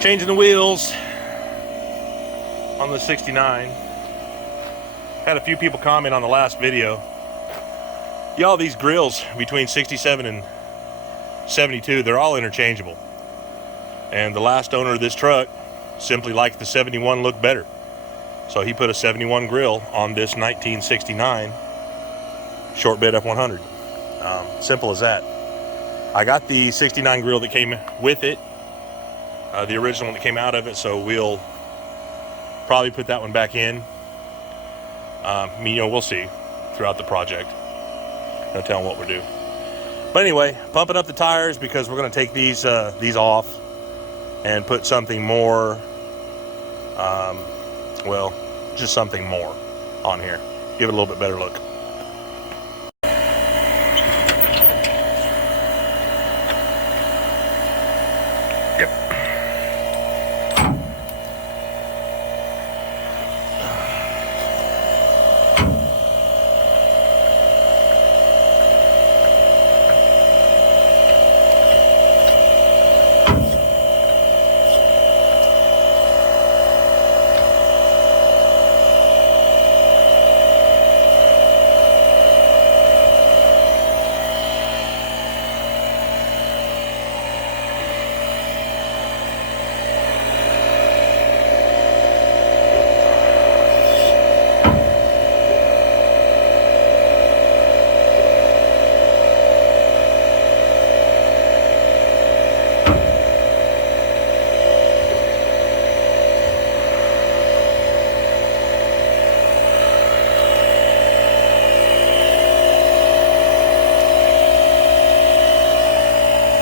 Changing the wheels on the 69. Had a few people comment on the last video. Y'all, these grills between 67 and 72, they're all interchangeable. And the last owner of this truck simply liked the 71 look better. So he put a 71 grill on this 1969 short bed F100. Simple as that. I got the 69 grill that came with it, the original one that came out of it, so we'll probably put that one back in. We'll see throughout the project. No telling what we'll do. But anyway, pumping up the tires because we're going to take these off and put something more, just something more on here. Give it a little bit better look.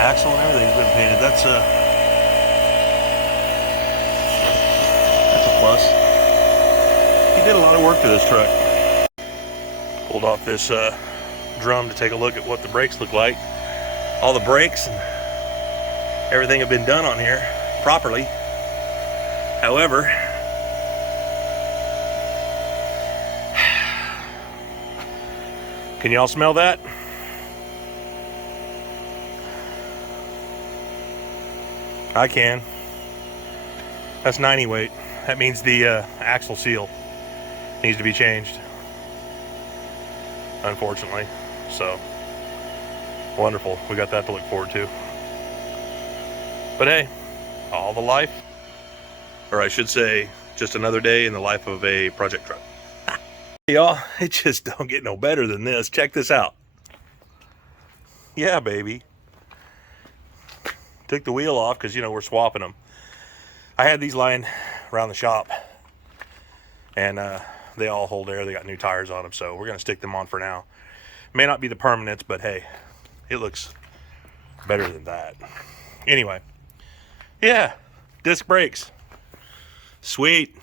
Axle and everything's been painted. That's a plus. He did a lot of work to this truck. Pulled off this drum to take a look at what the brakes look like. All the brakes and everything have been done on here properly. However, can y'all smell that? I can. That's 90 weight. That means the axle seal needs to be changed, unfortunately. So, wonderful. We got that to look forward to. But hey, all the life, or I should say, just another day in the life of a project truck. Y'all, it just don't get no better than this. Check this out. Yeah, baby. Took the wheel off because, we're swapping them. I had these lying around the shop, and they all hold air. They got new tires on them, so we're going to stick them on for now. May not be the permanents, but hey, it looks better than that. Anyway, yeah, disc brakes. Sweet.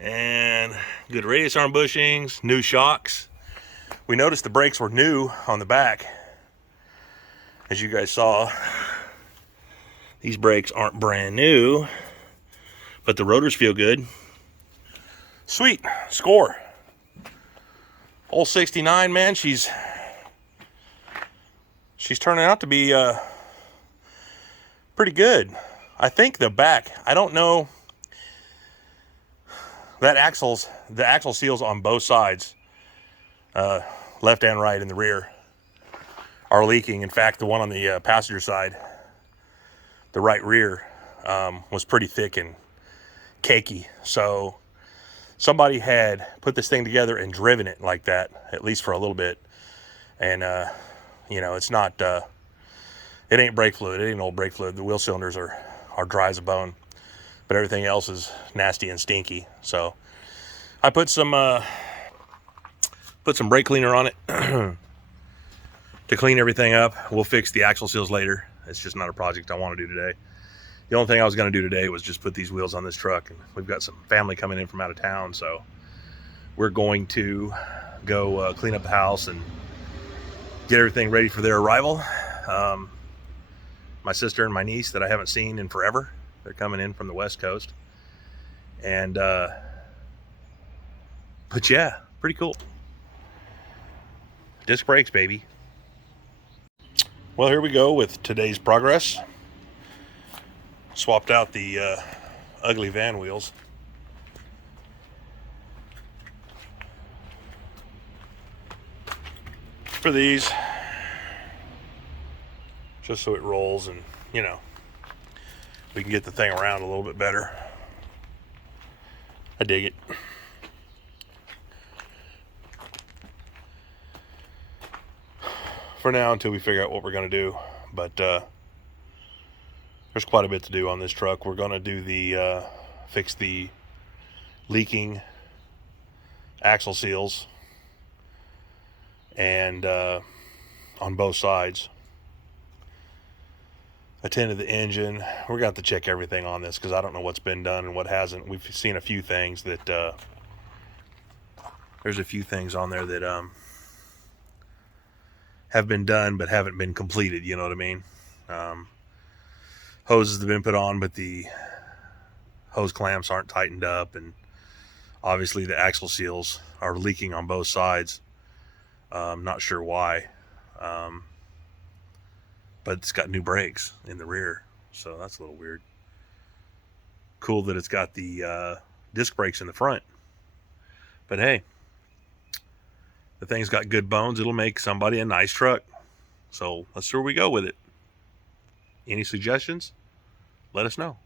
And good radius arm bushings, new shocks. We noticed the brakes were new on the back. As you guys saw, these brakes aren't brand new, but the rotors feel good. Sweet, score. Old 69, man, she's turning out to be pretty good. I think the back, I don't know, the axle seals on both sides, left and right in the rear, are leaking. In fact, the one on the passenger side, the right rear, was pretty thick and cakey. So somebody had put this thing together and driven it like that, at least for a little bit. And, it's not, it ain't brake fluid. It ain't old brake fluid. The wheel cylinders are dry as a bone, but everything else is nasty and stinky. So I put some brake cleaner on it to clean everything up. We'll fix the axle seals later. It's just not a project I want to do today. The only thing I was going to do today was just put these wheels on this truck. And we've got some family coming in from out of town, so we're going to go clean up the house and get everything ready for their arrival. My sister and my niece that I haven't seen in forever, they're coming in from the West Coast. And but yeah, pretty cool. Disc brakes, baby. Well, here we go with today's progress. swapped out the ugly van wheels. For these, just so it rolls and, you know, we can get the thing around a little bit better. I dig it. For now, until we figure out what we're going to do. But there's quite a bit to do on this truck. We're going to do the fix the leaking axle seals and on both sides. Attended the engine. We're going to have to check everything on this because I don't know what's been done and what hasn't. We've seen a few things that there's a few things on there that have been done but haven't been completed, you know what I mean? Hoses have been put on, but the hose clamps aren't tightened up, and obviously the axle seals are leaking on both sides. Not sure why, but it's got new brakes in the rear, so that's a little weird. Cool that it's got the disc brakes in the front, but hey, the thing's got good bones. It'll make somebody a nice truck. So let's see where we go with it. Any suggestions? Let us know.